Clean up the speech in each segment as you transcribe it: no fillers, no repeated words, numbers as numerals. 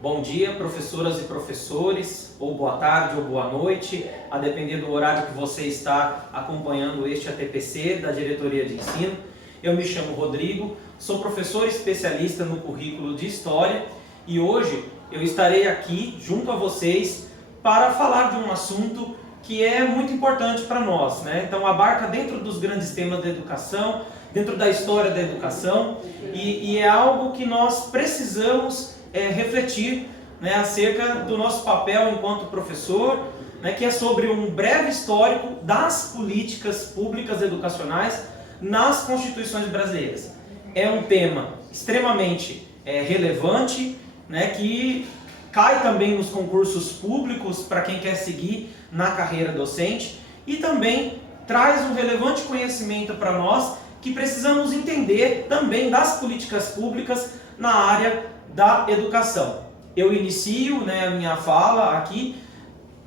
Bom dia, professoras e professores, ou boa tarde ou boa noite, a depender do horário que você está acompanhando este ATPC da Diretoria de Ensino. Eu me chamo Rodrigo, sou professor especialista no currículo de História e hoje eu estarei aqui junto a vocês para falar de um assunto que é muito importante para nós, né? Então abarca dentro dos grandes temas da educação, dentro da história da educação e é algo que nós precisamos refletir, né, acerca do nosso papel enquanto professor, né, que é sobre um breve histórico das políticas públicas educacionais nas constituições brasileiras. É um tema extremamente relevante, né, que cai também nos concursos públicos para quem quer seguir na carreira docente e também traz um relevante conhecimento para nós que precisamos entender também das políticas públicas na área da educação. Eu inicio, a minha fala aqui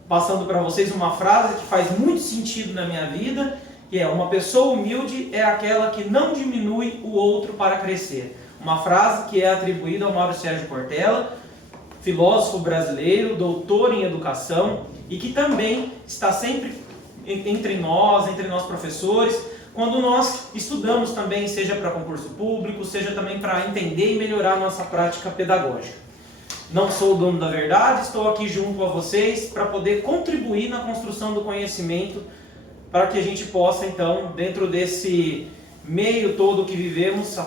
passando para vocês uma frase que faz muito sentido na minha vida, que é: uma pessoa humilde é aquela que não diminui o outro para crescer. Uma frase que é atribuída ao Mauro Sérgio Cortella, filósofo brasileiro, doutor em educação e que também está sempre entre nós professores, quando nós estudamos também, seja para concurso público, seja também para entender e melhorar a nossa prática pedagógica. Não sou o dono da verdade, estou aqui junto a vocês para poder contribuir na construção do conhecimento, para que a gente possa, então, dentro desse meio todo que vivemos,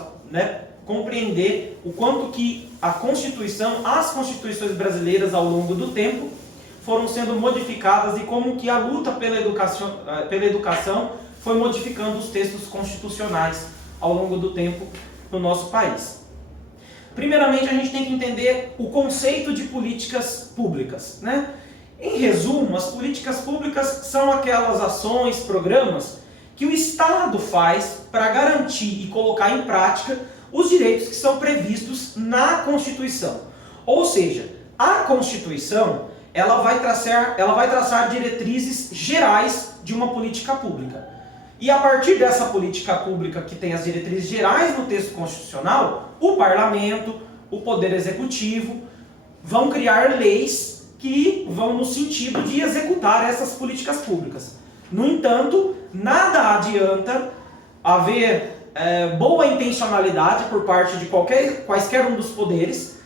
compreender o quanto que as constituições brasileiras ao longo do tempo foram sendo modificadas e como que a luta pela educação foi modificando os textos constitucionais ao longo do tempo no nosso país. Primeiramente, a gente tem que entender o conceito de políticas públicas, né? Em resumo, as políticas públicas são aquelas ações, programas que o Estado faz para garantir e colocar em prática os direitos que são previstos na Constituição. Ou seja, a Constituição ela vai traçar diretrizes gerais de uma política pública. E a partir dessa política pública que tem as diretrizes gerais no texto constitucional, o parlamento, o poder executivo vão criar leis que vão no sentido de executar essas políticas públicas. No entanto, nada adianta haver boa intencionalidade por parte de quaisquer um dos poderes,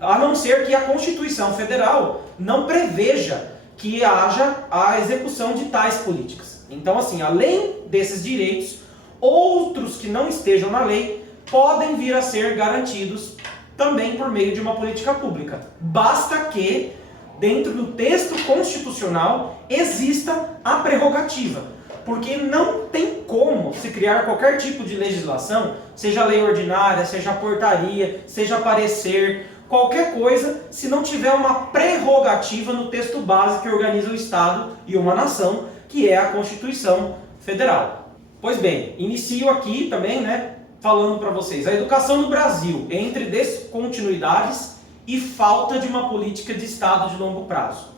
a não ser que a Constituição Federal não preveja que haja a execução de tais políticas. Então, assim, além desses direitos, outros que não estejam na lei podem vir a ser garantidos também por meio de uma política pública. Basta que, dentro do texto constitucional, exista a prerrogativa. Porque não tem como se criar qualquer tipo de legislação, seja lei ordinária, seja portaria, seja parecer, qualquer coisa, se não tiver uma prerrogativa no texto base que organiza o Estado e uma nação, que é a Constituição Federal. Pois bem, inicio aqui também, falando para vocês, a educação no Brasil, entre descontinuidades e falta de uma política de Estado de longo prazo.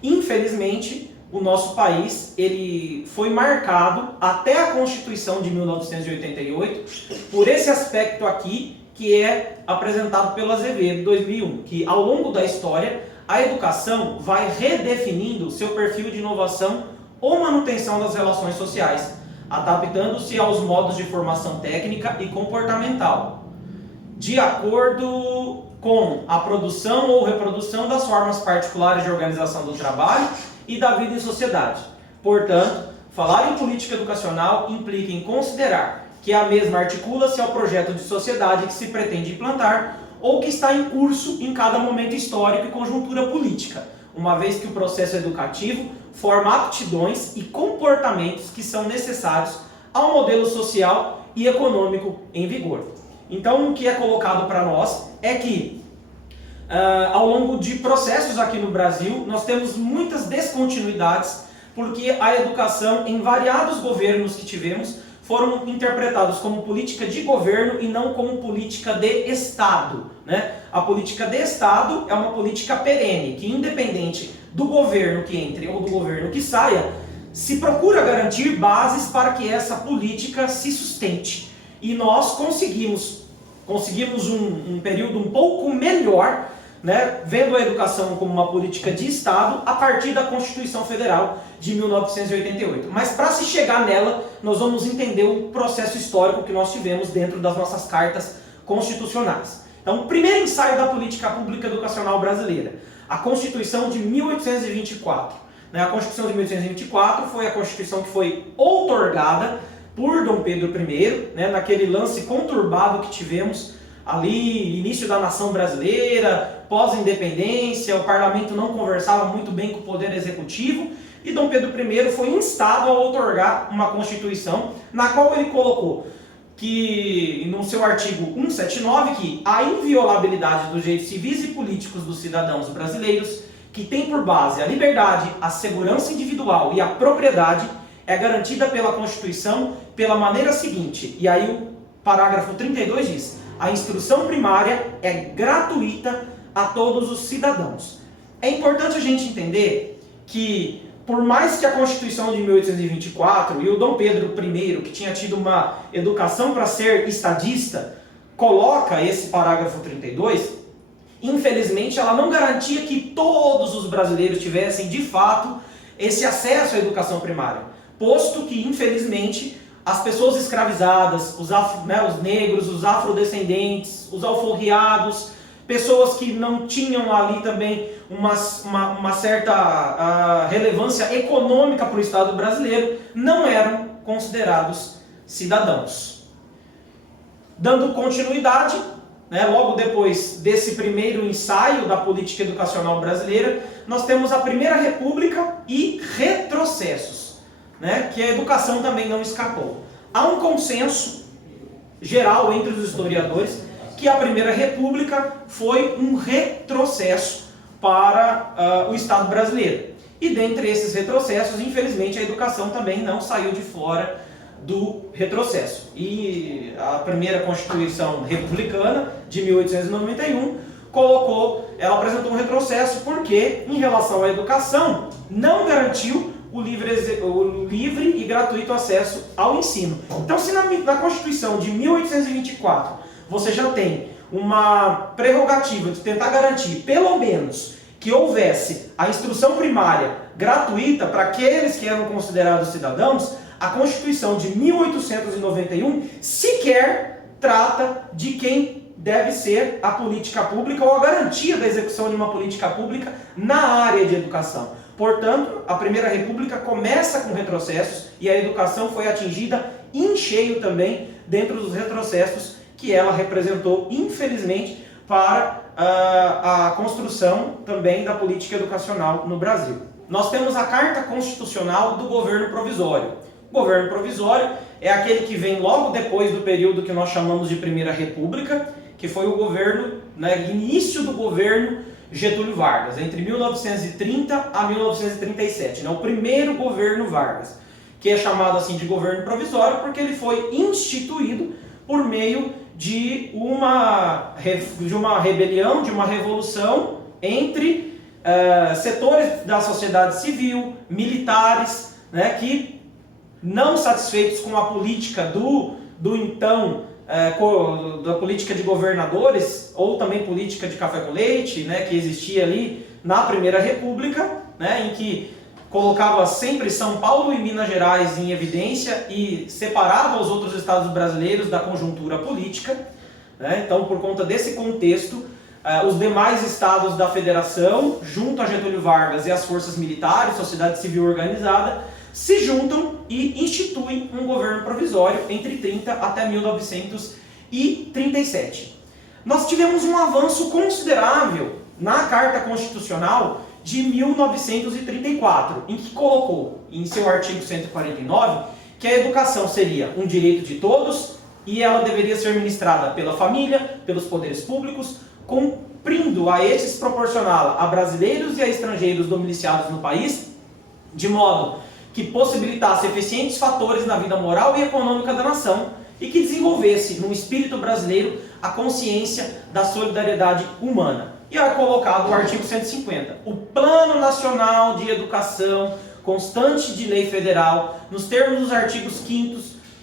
Infelizmente, o nosso país ele foi marcado até a Constituição de 1988 por esse aspecto aqui que é apresentado pelo Azevedo, 2001, que ao longo da história a educação vai redefinindo o seu perfil de inovação ou manutenção das relações sociais, adaptando-se aos modos de formação técnica e comportamental, de acordo com a produção ou reprodução das formas particulares de organização do trabalho e da vida em sociedade. Portanto, falar em política educacional implica em considerar que a mesma articula-se ao projeto de sociedade que se pretende implantar ou que está em curso em cada momento histórico e conjuntura política, uma vez que o processo educativo forma aptidões e comportamentos que são necessários ao modelo social e econômico em vigor. Então, o que é colocado para nós é que, ao longo de processos aqui no Brasil, nós temos muitas descontinuidades, porque a educação, em variados governos que tivemos, foram interpretados como política de governo e não como política de Estado, A política de Estado é uma política perene, que independente do governo que entre ou do governo que saia, se procura garantir bases para que essa política se sustente. E nós conseguimos conseguimos um período um pouco melhor, né, vendo a educação como uma política de Estado a partir da Constituição Federal de 1988. Mas para se chegar nela, nós vamos entender o processo histórico que nós tivemos dentro das nossas cartas constitucionais. Então, o primeiro ensaio da política pública educacional brasileira, a Constituição de 1824. A Constituição de 1824 foi a Constituição que foi outorgada por Dom Pedro I, né, naquele lance conturbado que tivemos ali, início da nação brasileira, pós-independência, o parlamento não conversava muito bem com o poder executivo, e Dom Pedro I foi instado a outorgar uma Constituição, na qual ele colocou que, no seu artigo 179, que a inviolabilidade dos direitos civis e políticos dos cidadãos brasileiros, que tem por base a liberdade, a segurança individual e a propriedade, é garantida pela Constituição pela maneira seguinte, e aí o parágrafo 32 diz: a instrução primária é gratuita a todos os cidadãos. É importante a gente entender que, por mais que a Constituição de 1824 e o Dom Pedro I, que tinha tido uma educação para ser estadista, coloca esse parágrafo 32, infelizmente ela não garantia que todos os brasileiros tivessem, de fato, esse acesso à educação primária, posto que, infelizmente, as pessoas escravizadas, os negros, os afrodescendentes, os alforriados, pessoas que não tinham ali também uma certa relevância econômica para o Estado brasileiro, não eram considerados cidadãos. Dando continuidade, né, logo depois desse primeiro ensaio da política educacional brasileira, nós temos a Primeira República e retrocessos, né, que a educação também não escapou. Há um consenso geral entre os historiadores que a Primeira República foi um retrocesso para o Estado brasileiro. E dentre esses retrocessos, infelizmente, a educação também não saiu de fora do retrocesso. E a primeira Constituição Republicana, de 1891, ela apresentou um retrocesso porque, em relação à educação, não garantiu o livre e gratuito acesso ao ensino. Então, se na Constituição de 1824 você já tem uma prerrogativa de tentar garantir, pelo menos, que houvesse a instrução primária gratuita para aqueles que eram considerados cidadãos, a Constituição de 1891 sequer trata de quem deve ser a política pública ou a garantia da execução de uma política pública na área de educação. Portanto, a Primeira República começa com retrocessos e a educação foi atingida em cheio também dentro dos retrocessos que ela representou, infelizmente, para a construção também da política educacional no Brasil. Nós temos a Carta Constitucional do Governo Provisório. O governo provisório é aquele que vem logo depois do período que nós chamamos de Primeira República, que foi o governo, início do governo Getúlio Vargas, entre 1930 a 1937, o primeiro governo Vargas, que é chamado assim de governo provisório porque ele foi instituído por meio de uma rebelião, de uma revolução entre setores da sociedade civil, militares, que não satisfeitos com a política da política de governadores, ou também política de café com leite, que existia ali na Primeira República, em que colocava sempre São Paulo e Minas Gerais em evidência e separava os outros estados brasileiros da conjuntura política. Então, por conta desse contexto, os demais estados da federação, junto a Getúlio Vargas e as forças militares, sociedade civil organizada, se juntam e instituem um governo provisório entre 30 até 1937. Nós tivemos um avanço considerável na Carta Constitucional de 1934, em que colocou em seu artigo 149 que a educação seria um direito de todos e ela deveria ser ministrada pela família, pelos poderes públicos, cumprindo a estes proporcioná-la a brasileiros e a estrangeiros domiciliados no país, de modo que possibilitasse eficientes fatores na vida moral e econômica da nação e que desenvolvesse no espírito brasileiro a consciência da solidariedade humana. E é colocado o artigo 150. O Plano Nacional de Educação, constante de lei federal, nos termos dos artigos 5º,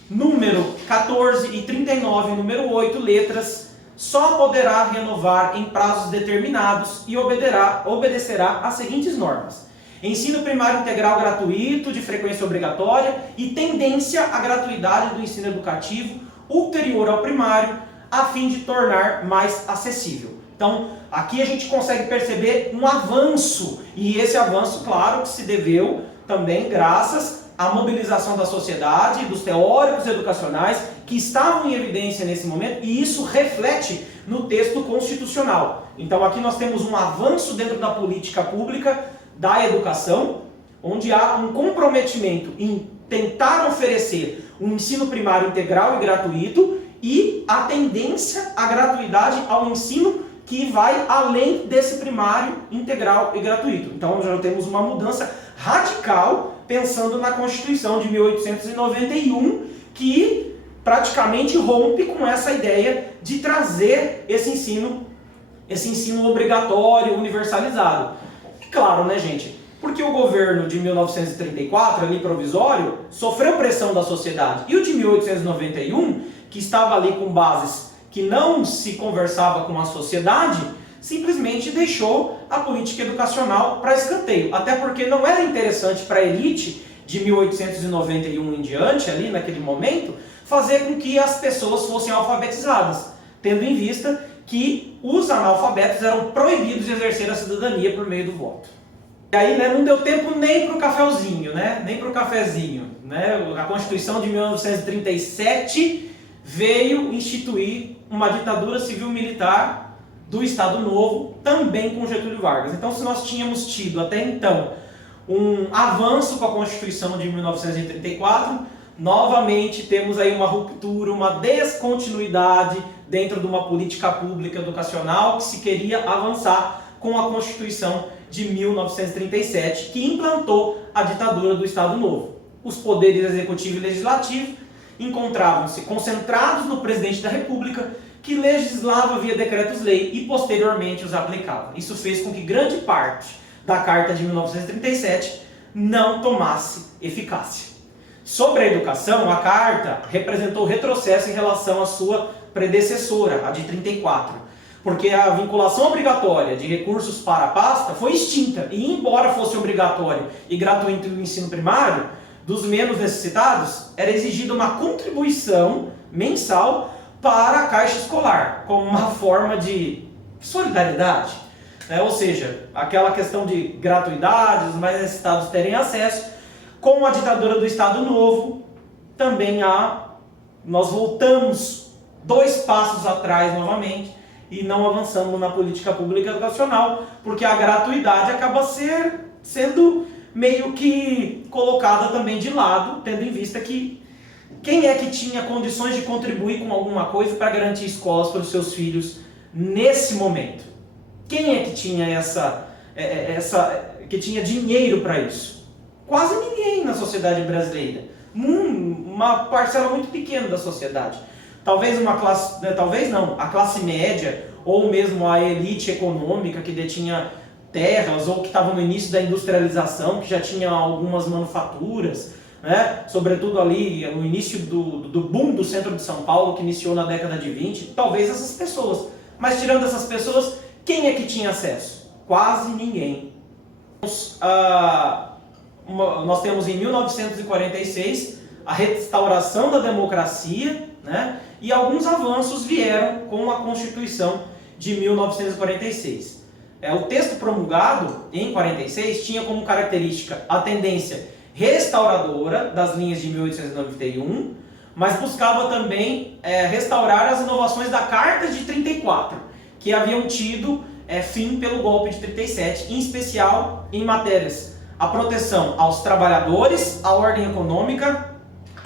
número 14 e 39, número 8, letras, só poderá renovar em prazos determinados e obedecerá às seguintes normas: ensino primário integral gratuito, de frequência obrigatória e tendência à gratuidade do ensino educativo ulterior ao primário, a fim de tornar mais acessível. Então, aqui a gente consegue perceber um avanço, e esse avanço, claro, que se deveu também graças à mobilização da sociedade, dos teóricos educacionais que estavam em evidência nesse momento, e isso reflete no texto constitucional. Então, aqui nós temos um avanço dentro da política pública da educação, onde há um comprometimento em tentar oferecer um ensino primário integral e gratuito e a tendência à gratuidade ao ensino que vai além desse primário integral e gratuito. Então já temos uma mudança radical pensando na Constituição de 1891, que praticamente rompe com essa ideia de trazer esse ensino obrigatório, universalizado. E claro, né, gente? Porque o governo de 1934, ali provisório, sofreu pressão da sociedade. E o de 1891, que estava ali com bases que não se conversava com a sociedade, simplesmente deixou a política educacional para escanteio. Até porque não era interessante para a elite de 1891 em diante, ali naquele momento, fazer com que as pessoas fossem alfabetizadas, tendo em vista que os analfabetos eram proibidos de exercer a cidadania por meio do voto. E aí, né, não deu tempo nem para o cafezinho, né? Nem para o cafezinho, né? A Constituição de 1937 veio instituir uma ditadura civil-militar do Estado Novo, também com Getúlio Vargas. Então, se nós tínhamos tido até então um avanço com a Constituição de 1934, novamente temos aí uma ruptura, uma descontinuidade dentro de uma política pública educacional que se queria avançar com a Constituição de 1937, que implantou a ditadura do Estado Novo. Os poderes executivo e legislativo encontravam-se concentrados no presidente da República, que legislava via decretos-lei e posteriormente os aplicava. Isso fez com que grande parte da Carta de 1937 não tomasse eficácia. Sobre a educação, a Carta representou retrocesso em relação à sua predecessora, a de 34, porque a vinculação obrigatória de recursos para a pasta foi extinta, e embora fosse obrigatório e gratuito o ensino primário, dos menos necessitados, era exigida uma contribuição mensal para a caixa escolar, como uma forma de solidariedade, né? Ou seja, aquela questão de gratuidade, os mais necessitados terem acesso. Com a ditadura do Estado Novo, também nós voltamos 2 passos atrás novamente e não avançamos na política pública educacional, porque a gratuidade acaba sendo meio que colocada também de lado, tendo em vista que quem é que tinha condições de contribuir com alguma coisa para garantir escolas para os seus filhos nesse momento? Quem é que tinha que tinha dinheiro para isso? Quase ninguém na sociedade brasileira. Uma parcela muito pequena da sociedade. Talvez a classe média, ou mesmo a elite econômica que detinha terras, ou que estava no início da industrialização, que já tinha algumas manufaturas, né? Sobretudo ali no início do boom do centro de São Paulo, que iniciou na década de 20, talvez essas pessoas. Mas tirando essas pessoas, quem é que tinha acesso? Quase ninguém. Nós temos em 1946 a restauração da democracia, né? E alguns avanços vieram com a Constituição de 1946. O texto promulgado em 46 tinha como característica a tendência restauradora das linhas de 1891, mas buscava também restaurar as inovações da Carta de 34, que haviam tido fim pelo golpe de 37, em especial em matérias: a proteção aos trabalhadores, a ordem econômica,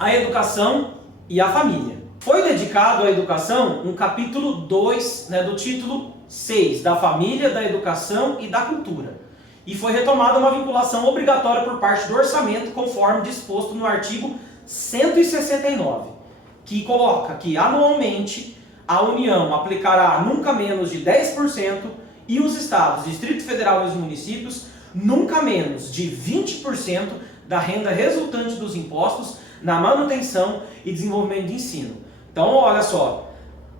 a educação e a família. Foi dedicado à educação um capítulo 2, né, do título 6, da família, da educação e da cultura. E foi retomada uma vinculação obrigatória por parte do orçamento, conforme disposto no artigo 169, que coloca que anualmente a União aplicará nunca menos de 10% e os estados, Distrito Federal e os municípios, nunca menos de 20% da renda resultante dos impostos na manutenção e desenvolvimento de ensino. Então, olha só,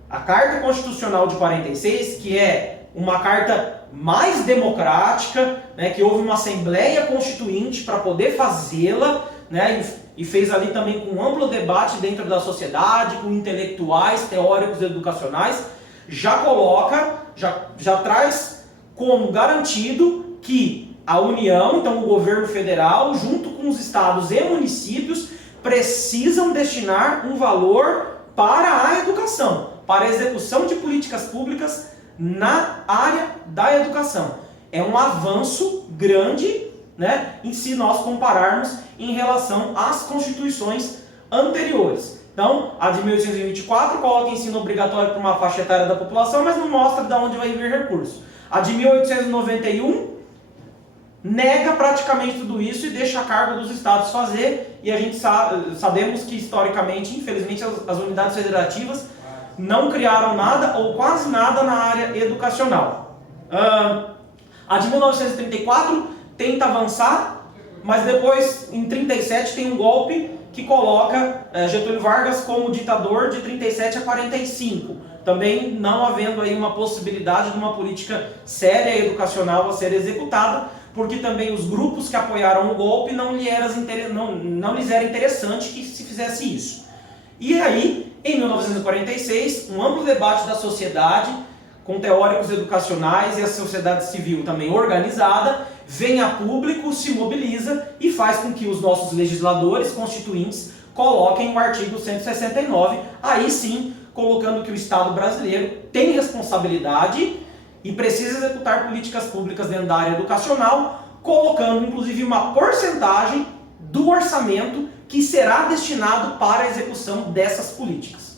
a Carta Constitucional de 46, que é uma carta mais democrática, né, que houve uma Assembleia Constituinte para poder fazê-la, né, e fez ali também com um amplo debate dentro da sociedade, com intelectuais, teóricos educacionais, já coloca, já traz como garantido que a União, então o governo federal, junto com os estados e municípios, precisam destinar um valor para a educação, para a execução de políticas públicas na área da educação. É um avanço grande, né, em se nós compararmos em relação às constituições anteriores. Então, a de 1824 coloca ensino obrigatório para uma faixa etária da população, mas não mostra de onde vai vir recurso. A de 1891 nega praticamente tudo isso e deixa a cargo dos estados fazer, e a gente sabemos que historicamente, infelizmente, as unidades federativas não criaram nada ou quase nada na área educacional. A de 1934 tenta avançar, mas depois, em 37, tem um golpe que coloca Getúlio Vargas como ditador de 37 a 45. Também não havendo aí uma possibilidade de uma política séria e educacional a ser executada, porque também os grupos que apoiaram o golpe não lhes era interessante que se fizesse isso. E aí, em 1946, um amplo debate da sociedade, com teóricos educacionais e a sociedade civil também organizada, vem a público, se mobiliza e faz com que os nossos legisladores constituintes coloquem o artigo 169, aí sim, colocando que o Estado brasileiro tem responsabilidade e precisa executar políticas públicas dentro da área educacional, colocando inclusive uma porcentagem do orçamento que será destinado para a execução dessas políticas.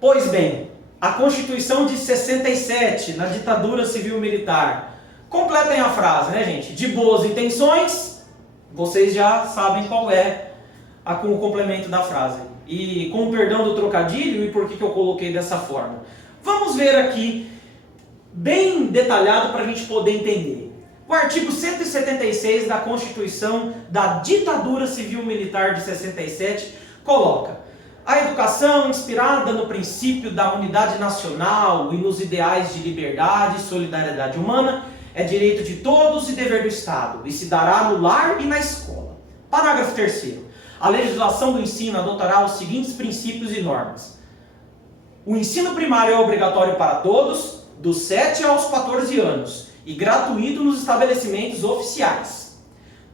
Pois bem, a Constituição de 67, na ditadura civil-militar, completem a frase, né, gente? De boas intenções, vocês já sabem qual é o complemento da frase. E com o perdão do trocadilho, e por que eu coloquei dessa forma? Vamos ver aqui, bem detalhado para a gente poder entender. O artigo 176 da Constituição da ditadura civil-militar de 67 coloca: a educação, inspirada no princípio da unidade nacional e nos ideais de liberdade e solidariedade humana, é direito de todos e dever do Estado, e se dará no lar e na escola. Parágrafo 3º. A legislação do ensino adotará os seguintes princípios e normas. O ensino primário é obrigatório para todos, dos 7 aos 14 anos, e gratuito nos estabelecimentos oficiais.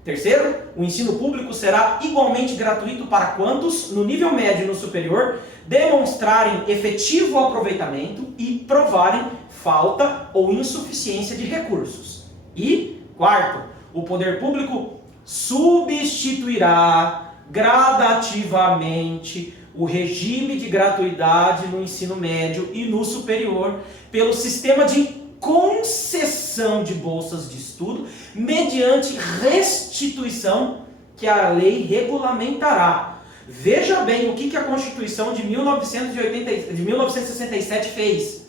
Terceiro, o ensino público será igualmente gratuito para quantos, no nível médio e no superior, demonstrarem efetivo aproveitamento e provarem falta ou insuficiência de recursos. E, quarto, o poder público substituirá gradativamente o regime de gratuidade no ensino médio e no superior pelo sistema de concessão de bolsas de estudo mediante restituição que a lei regulamentará. Veja bem o que a Constituição de 1967 fez.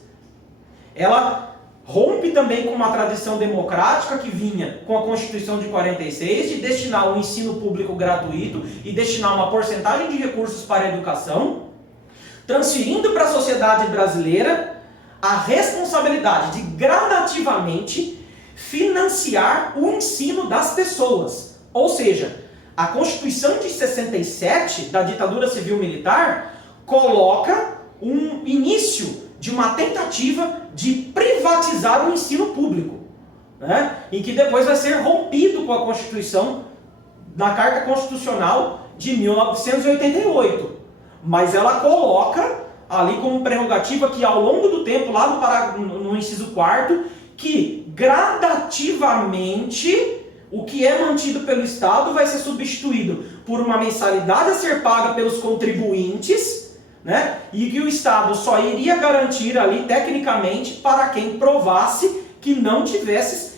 Ela rompe também com uma tradição democrática que vinha com a Constituição de 46 de destinar o ensino público gratuito e destinar uma porcentagem de recursos para a educação, transferindo para a sociedade brasileira a responsabilidade de gradativamente financiar o ensino das pessoas. Ou seja, a Constituição de 67, da ditadura civil-militar, coloca um início de uma tentativa de privatizar o ensino público, né? Em que depois vai ser rompido com a Constituição, na Carta Constitucional de 1988. Mas ela coloca ali como prerrogativa que ao longo do tempo, lá no inciso 4º, que gradativamente o que é mantido pelo Estado vai ser substituído por uma mensalidade a ser paga pelos contribuintes, né? E que o Estado só iria garantir ali tecnicamente para quem provasse que não tivesse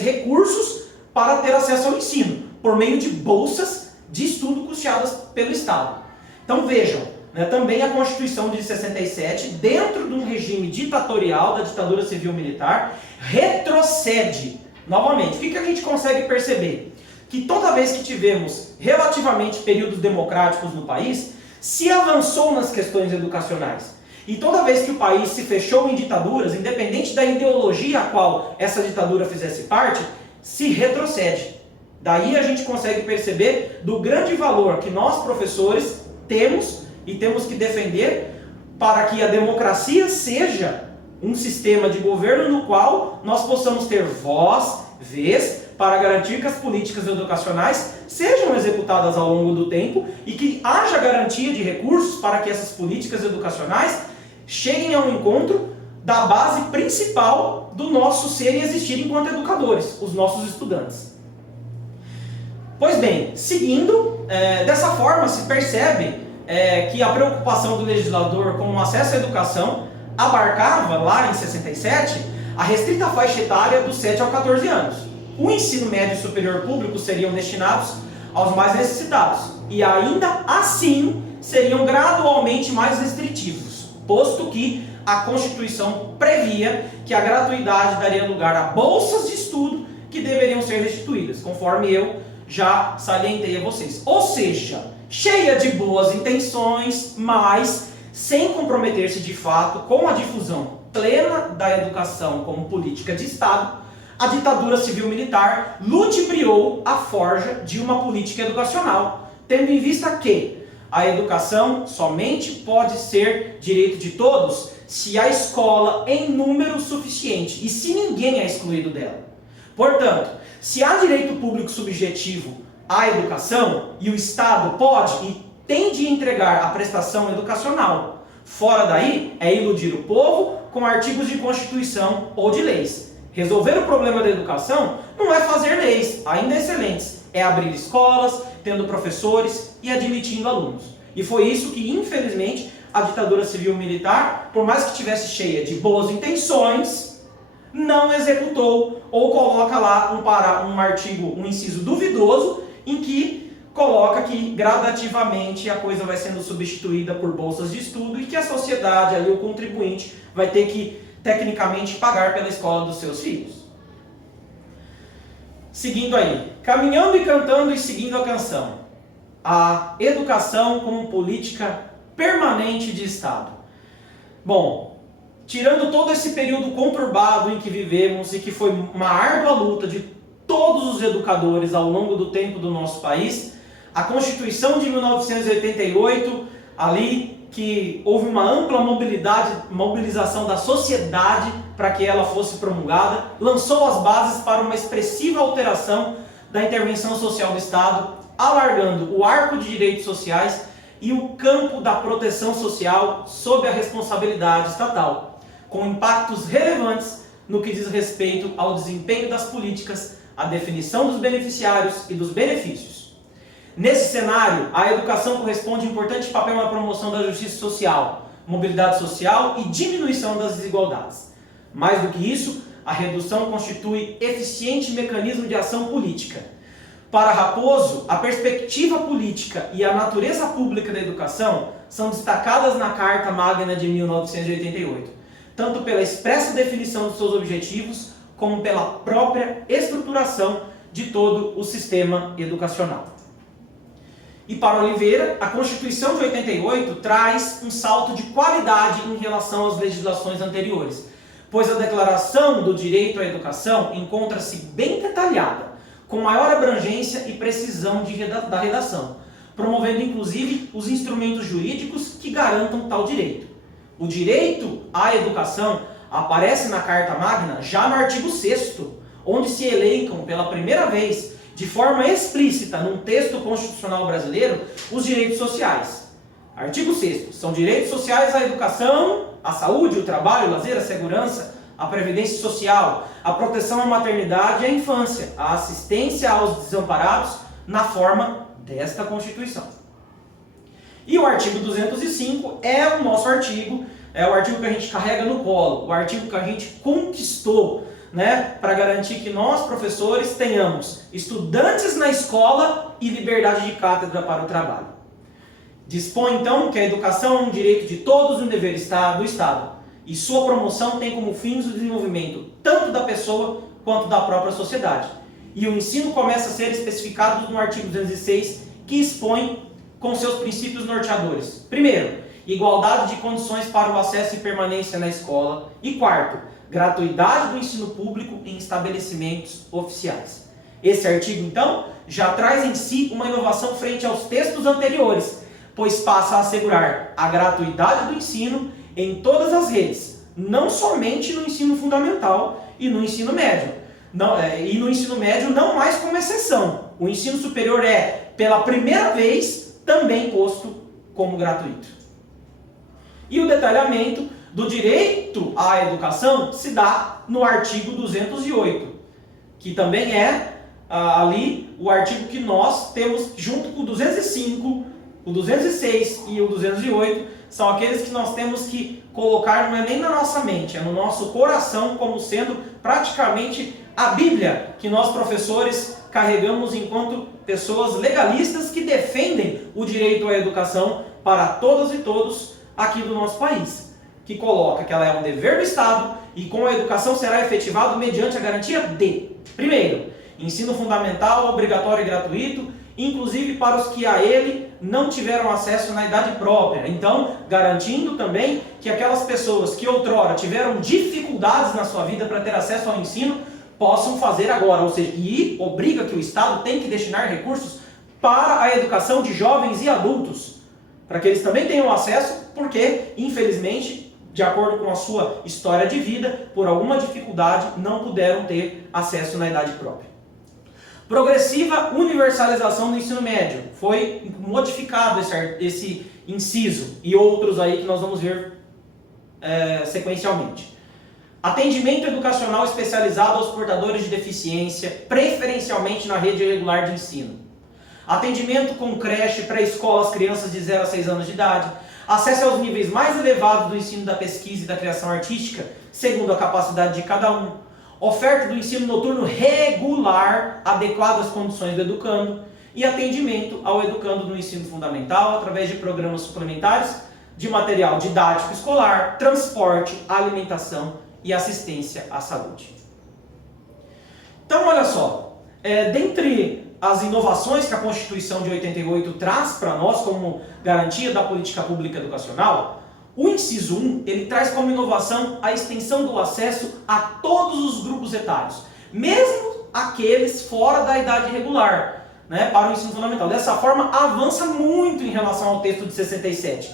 recursos para ter acesso ao ensino, por meio de bolsas de estudo custeadas pelo Estado. Então vejam, né, também a Constituição de 67, dentro de um regime ditatorial da ditadura civil-militar, retrocede. Novamente, o que a gente consegue perceber? que toda vez que tivemos relativamente períodos democráticos no país, se avançou nas questões educacionais. E toda vez que o país se fechou em ditaduras, independente da ideologia a qual essa ditadura fizesse parte, se retrocede. Daí a gente consegue perceber do grande valor que nós, professores, temos e temos que defender para que a democracia seja um sistema de governo no qual nós possamos ter voz, vez, para garantir que as políticas educacionais sejam executadas ao longo do tempo e que haja garantia de recursos para que essas políticas educacionais cheguem ao encontro da base principal do nosso ser e existir enquanto educadores, os nossos estudantes. Pois bem, seguindo, dessa forma se percebe que a preocupação do legislador com o acesso à educação abarcava, lá em 67, a restrita faixa etária dos 7 aos 14 anos. O ensino médio e superior público seriam destinados aos mais necessitados e ainda assim seriam gradualmente mais restritivos, posto que a Constituição previa que a gratuidade daria lugar a bolsas de estudo que deveriam ser restituídas, conforme eu já salientei a vocês. Ou seja, cheia de boas intenções, mas sem comprometer-se de fato com a difusão plena da educação como política de Estado, a ditadura civil-militar ludibriou a forja de uma política educacional, tendo em vista que a educação somente pode ser direito de todos se a escola em número suficiente e se ninguém é excluído dela. Portanto, se há direito público subjetivo à educação e o Estado pode e tem de entregar a prestação educacional, fora daí é iludir o povo com artigos de Constituição ou de leis. Resolver o problema da educação não é fazer leis, ainda excelentes, é abrir escolas, tendo professores e admitindo alunos. E foi isso que, infelizmente, a ditadura civil-militar, por mais que estivesse cheia de boas intenções, não executou ou coloca lá um artigo, um inciso duvidoso, em que coloca que gradativamente a coisa vai sendo substituída por bolsas de estudo e que a sociedade, ali, o contribuinte, vai ter que tecnicamente pagar pela escola dos seus filhos. Seguindo aí, caminhando e cantando e seguindo a canção, a educação como política permanente de Estado. Bom, tirando todo esse período conturbado em que vivemos e que foi uma árdua luta de todos os educadores ao longo do tempo do nosso país, a Constituição de 1988, ali que houve uma ampla mobilização da sociedade para que ela fosse promulgada, lançou as bases para uma expressiva alteração da intervenção social do Estado, alargando o arco de direitos sociais e o campo da proteção social sob a responsabilidade estatal, com impactos relevantes no que diz respeito ao desempenho das políticas, à definição dos beneficiários e dos benefícios. Nesse cenário, a educação corresponde a importante papel na promoção da justiça social, mobilidade social e diminuição das desigualdades. Mais do que isso, a redução constitui eficiente mecanismo de ação política. Para Raposo, a perspectiva política e a natureza pública da educação são destacadas na Carta Magna de 1988, tanto pela expressa definição dos seus objetivos, como pela própria estruturação de todo o sistema educacional. E para Oliveira, a Constituição de 88 traz um salto de qualidade em relação às legislações anteriores, pois a Declaração do Direito à Educação encontra-se bem detalhada, com maior abrangência e precisão da redação, promovendo inclusive os instrumentos jurídicos que garantam tal direito. O direito à educação aparece na Carta Magna já no artigo 6º, onde se elencam pela primeira vez, de forma explícita, num texto constitucional brasileiro, os direitos sociais. Artigo 6º. São direitos sociais à educação, à saúde, o trabalho, o lazer, a segurança, a previdência social, a proteção à maternidade e à infância, a assistência aos desamparados, na forma desta Constituição. E o artigo 205 é o nosso artigo, é o artigo que a gente carrega no colo, o artigo que a gente conquistou, para garantir que nós, professores, tenhamos estudantes na escola e liberdade de cátedra para o trabalho. Dispõe, então, que a educação é um direito de todos e um dever do Estado, e sua promoção tem como fins o desenvolvimento tanto da pessoa quanto da própria sociedade. e o ensino começa a ser especificado no artigo 206, que expõe com seus princípios norteadores. Primeiro, igualdade de condições para o acesso e permanência na escola. E quarto, gratuidade do ensino público em estabelecimentos oficiais. Esse artigo, então, já traz em si uma inovação frente aos textos anteriores, pois passa a assegurar a gratuidade do ensino em todas as redes, não somente no ensino fundamental e no ensino médio. E no ensino médio não mais como exceção. O ensino superior é, pela primeira vez, também posto como gratuito. E o detalhamento do direito à educação se dá no artigo 208, que também é ali o artigo que nós temos junto com o 205, o 206 e o 208, são aqueles que nós temos que colocar, não é nem na nossa mente, é no nosso coração, como sendo praticamente a Bíblia que nós professores carregamos enquanto pessoas legalistas que defendem o direito à educação para todas e todos aqui do nosso país, que coloca que ela é um dever do Estado e com a educação será efetivado mediante a garantia de, primeiro, ensino fundamental, obrigatório e gratuito, inclusive para os que a ele não tiveram acesso na idade própria. Então, garantindo também que aquelas pessoas que outrora tiveram dificuldades na sua vida para ter acesso ao ensino, possam fazer agora. Ou seja, e obriga que o Estado tem que destinar recursos para a educação de jovens e adultos, para que eles também tenham acesso, porque, infelizmente, de acordo com a sua história de vida, por alguma dificuldade, não puderam ter acesso na idade própria. Progressiva universalização do ensino médio. Foi modificado esse inciso e outros aí que nós vamos ver sequencialmente. Atendimento educacional especializado aos portadores de deficiência, preferencialmente na rede regular de ensino. Atendimento com creche, pré-escola às crianças de 0 a 6 anos de idade. Acesso aos níveis mais elevados do ensino da pesquisa e da criação artística, segundo a capacidade de cada um. Oferta do ensino noturno regular, adequado às condições do educando, e atendimento ao educando no ensino fundamental através de programas suplementares de material didático escolar, transporte, alimentação e assistência à saúde. Então, olha só, dentre as inovações que a Constituição de 88 traz para nós como garantia da política pública educacional, o inciso 1, ele traz como inovação a extensão do acesso a todos os grupos etários, mesmo aqueles fora da idade regular, para o ensino fundamental. Dessa forma, avança muito em relação ao texto de 67,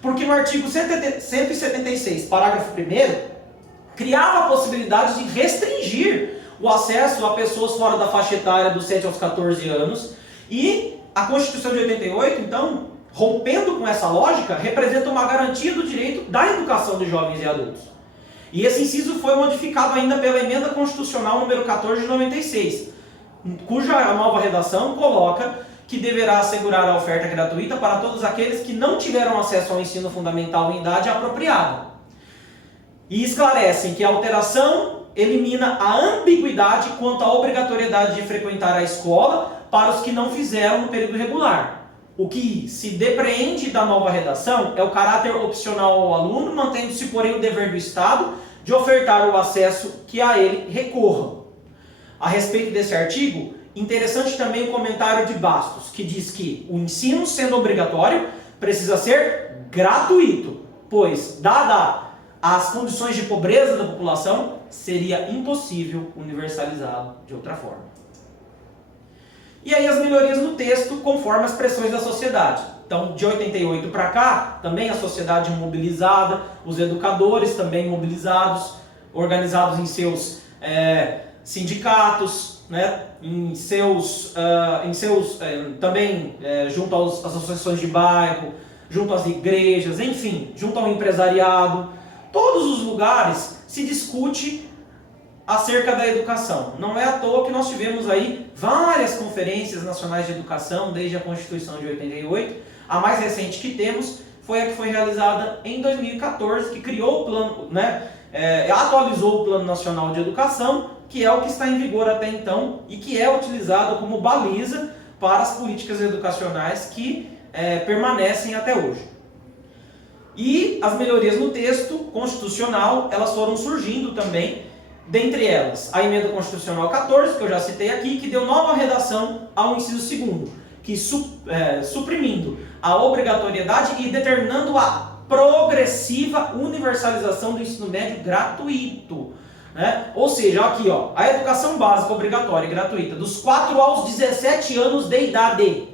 porque no artigo 176, parágrafo 1º, criava a possibilidade de restringir o acesso a pessoas fora da faixa etária dos 7 aos 14 anos, e a Constituição de 88, então, rompendo com essa lógica, representa uma garantia do direito da educação de jovens e adultos. E esse inciso foi modificado ainda pela Emenda Constitucional número 14 de 96, cuja nova redação coloca que deverá assegurar a oferta gratuita para todos aqueles que não tiveram acesso ao ensino fundamental em idade apropriada. E esclarecem que a alteração elimina a ambiguidade quanto à obrigatoriedade de frequentar a escola para os que não fizeram no período regular. O que se depreende da nova redação é o caráter opcional ao aluno, mantendo-se, porém, o dever do Estado de ofertar o acesso que a ele recorram. A respeito desse artigo, interessante também o comentário de Bastos, que diz que o ensino, sendo obrigatório, precisa ser gratuito, pois, dada as condições de pobreza da população, seria impossível universalizá-lo de outra forma. E aí as melhorias no texto conforme as pressões da sociedade. Então, de 88 para cá, também a sociedade mobilizada, os educadores também mobilizados, organizados em seus sindicatos, também junto às associações de bairro, junto às igrejas, enfim, junto ao empresariado. Todos os lugares se discute acerca da educação. Não é à toa que nós tivemos aí várias conferências nacionais de educação desde a Constituição de 88. A mais recente que temos foi a que foi realizada em 2014, que criou o plano, atualizou o Plano Nacional de Educação, que é o que está em vigor até então e que é utilizado como baliza para as políticas educacionais que permanecem até hoje. E as melhorias no texto constitucional, elas foram surgindo também Dentre elas, a Emenda Constitucional 14, que eu já citei aqui, que deu nova redação ao inciso 2º, que suprimindo a obrigatoriedade e determinando a progressiva universalização do ensino médio gratuito. Né? Ou seja, aqui ó, a educação básica obrigatória e gratuita dos 4 aos 17 anos de idade,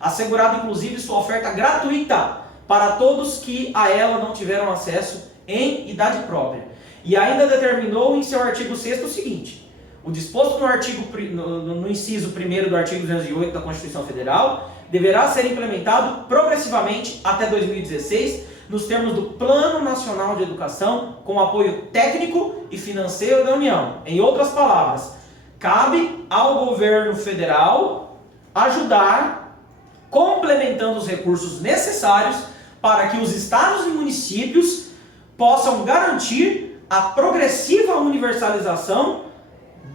assegurado inclusive sua oferta gratuita para todos que a ela não tiveram acesso em idade própria. E ainda determinou em seu artigo 6º o seguinte: o disposto no inciso 1º do artigo 208 da Constituição Federal deverá ser implementado progressivamente até 2016 nos termos do Plano Nacional de Educação com apoio técnico e financeiro da União. Em outras palavras, cabe ao governo federal ajudar, complementando os recursos necessários para que os estados e municípios possam garantir a progressiva universalização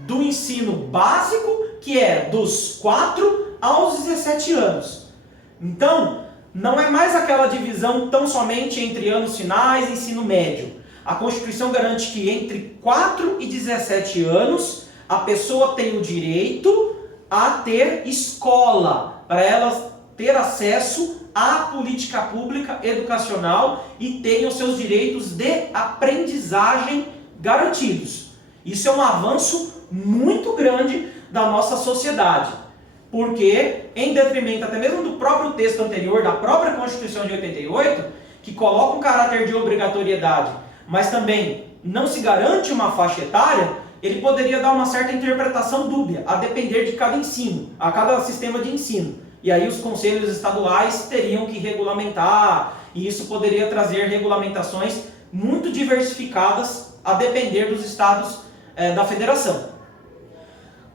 do ensino básico, que é dos 4 aos 17 anos. Então, não é mais aquela divisão tão somente entre anos finais e ensino médio. A Constituição garante que entre 4 e 17 anos a pessoa tem o direito a ter escola, para ela ter acesso à política pública educacional e tenha os seus direitos de aprendizagem garantidos. Isso é um avanço muito grande da nossa sociedade, porque, em detrimento até mesmo do próprio texto anterior, da própria Constituição de 88, que coloca um caráter de obrigatoriedade, mas também não se garante uma faixa etária, ele poderia dar uma certa interpretação dúbia, a depender de cada ensino, a cada sistema de ensino. E aí os conselhos estaduais teriam que regulamentar, e isso poderia trazer regulamentações muito diversificadas a depender dos estados da federação.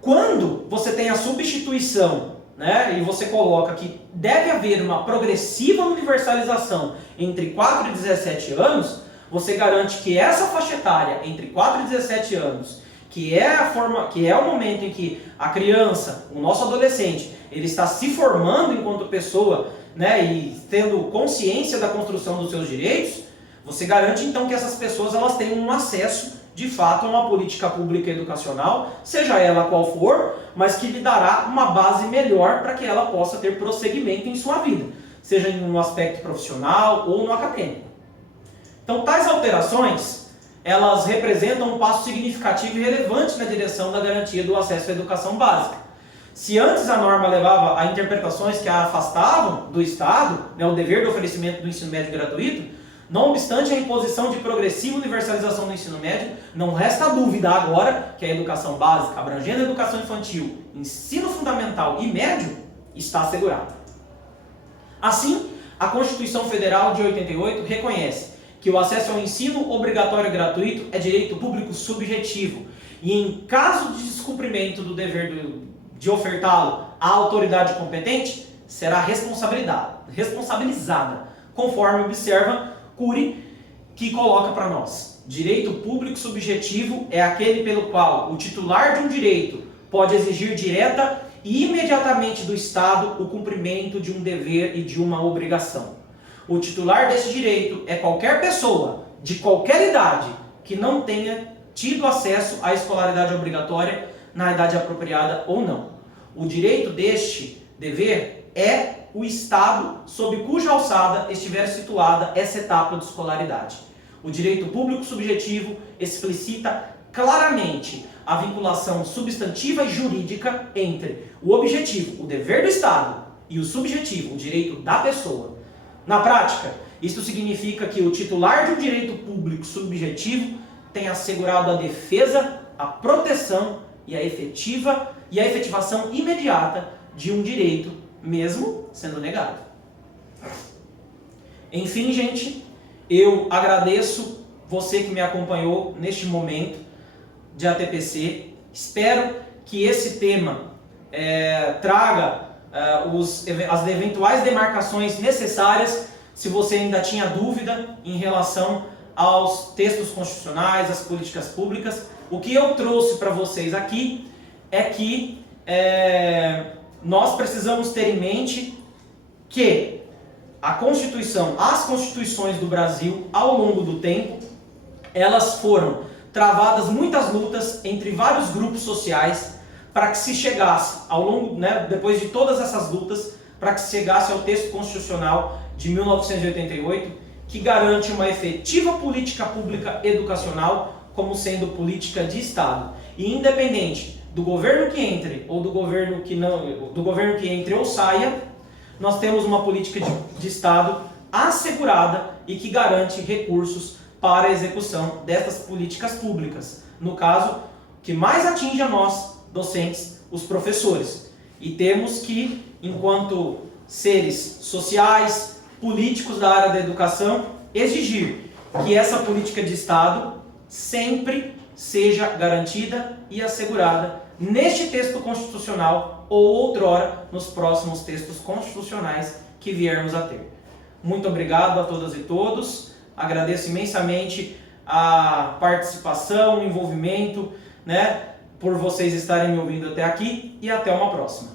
Quando você tem a substituição, né, e você coloca que deve haver uma progressiva universalização entre 4 e 17 anos, você garante que essa faixa etária entre 4 e 17 anos, que é o momento em que a criança, o nosso adolescente, ele está se formando enquanto pessoa, né, e tendo consciência da construção dos seus direitos, você garante então que essas pessoas elas tenham um acesso de fato a uma política pública educacional, seja ela qual for, mas que lhe dará uma base melhor para que ela possa ter prosseguimento em sua vida, seja no aspecto profissional ou no acadêmico. Então, tais alterações, elas representam um passo significativo e relevante na direção da garantia do acesso à educação básica. Se antes a norma levava a interpretações que a afastavam do Estado, né, o dever do oferecimento do ensino médio gratuito, não obstante a imposição de progressiva universalização do ensino médio, não resta dúvida agora que a educação básica, abrangendo a educação infantil, ensino fundamental e médio, está assegurada. Assim, a Constituição Federal de 88 reconhece que o acesso ao ensino obrigatório e gratuito é direito público subjetivo e, em caso de descumprimento do dever de ofertá-lo à autoridade competente, será responsabilizada, conforme observa Cury, que coloca para nós: direito público subjetivo é aquele pelo qual o titular de um direito pode exigir direta e imediatamente do Estado o cumprimento de um dever e de uma obrigação. O titular desse direito é qualquer pessoa, de qualquer idade, que não tenha tido acesso à escolaridade obrigatória na idade apropriada ou não. O direito deste dever é o Estado sob cuja alçada estiver situada essa etapa de escolaridade. O direito público subjetivo explicita claramente a vinculação substantiva e jurídica entre o objetivo, o dever do Estado, e o subjetivo, o direito da pessoa. Na prática, isto significa que o titular de um direito público subjetivo tem assegurado a defesa, a proteção e a efetivação imediata de um direito, mesmo sendo negado. Enfim, gente, eu agradeço você que me acompanhou neste momento de ATPC. Espero que esse tema traga as eventuais demarcações necessárias, se você ainda tinha dúvida em relação aos textos constitucionais, às políticas públicas. O que eu trouxe para vocês aqui é que nós precisamos ter em mente que a Constituição, as constituições do Brasil, ao longo do tempo, elas foram travadas muitas lutas entre vários grupos sociais para que se chegasse, ao longo, depois de todas essas lutas, para que se chegasse ao texto constitucional de 1988, que garante uma efetiva política pública educacional como sendo política de Estado. E independente do governo que entre ou do governo que não, do governo que entre ou saia, nós temos uma política de Estado assegurada e que garante recursos para a execução dessas políticas públicas. No caso, que mais atinge a nós, docentes, os professores. E temos que, enquanto seres sociais, políticos da área da educação, exigir que essa política de Estado sempre seja garantida e assegurada neste texto constitucional ou outrora nos próximos textos constitucionais que viermos a ter. Muito obrigado a todas e todos, agradeço imensamente a participação, o envolvimento, por vocês estarem me ouvindo até aqui e até uma próxima.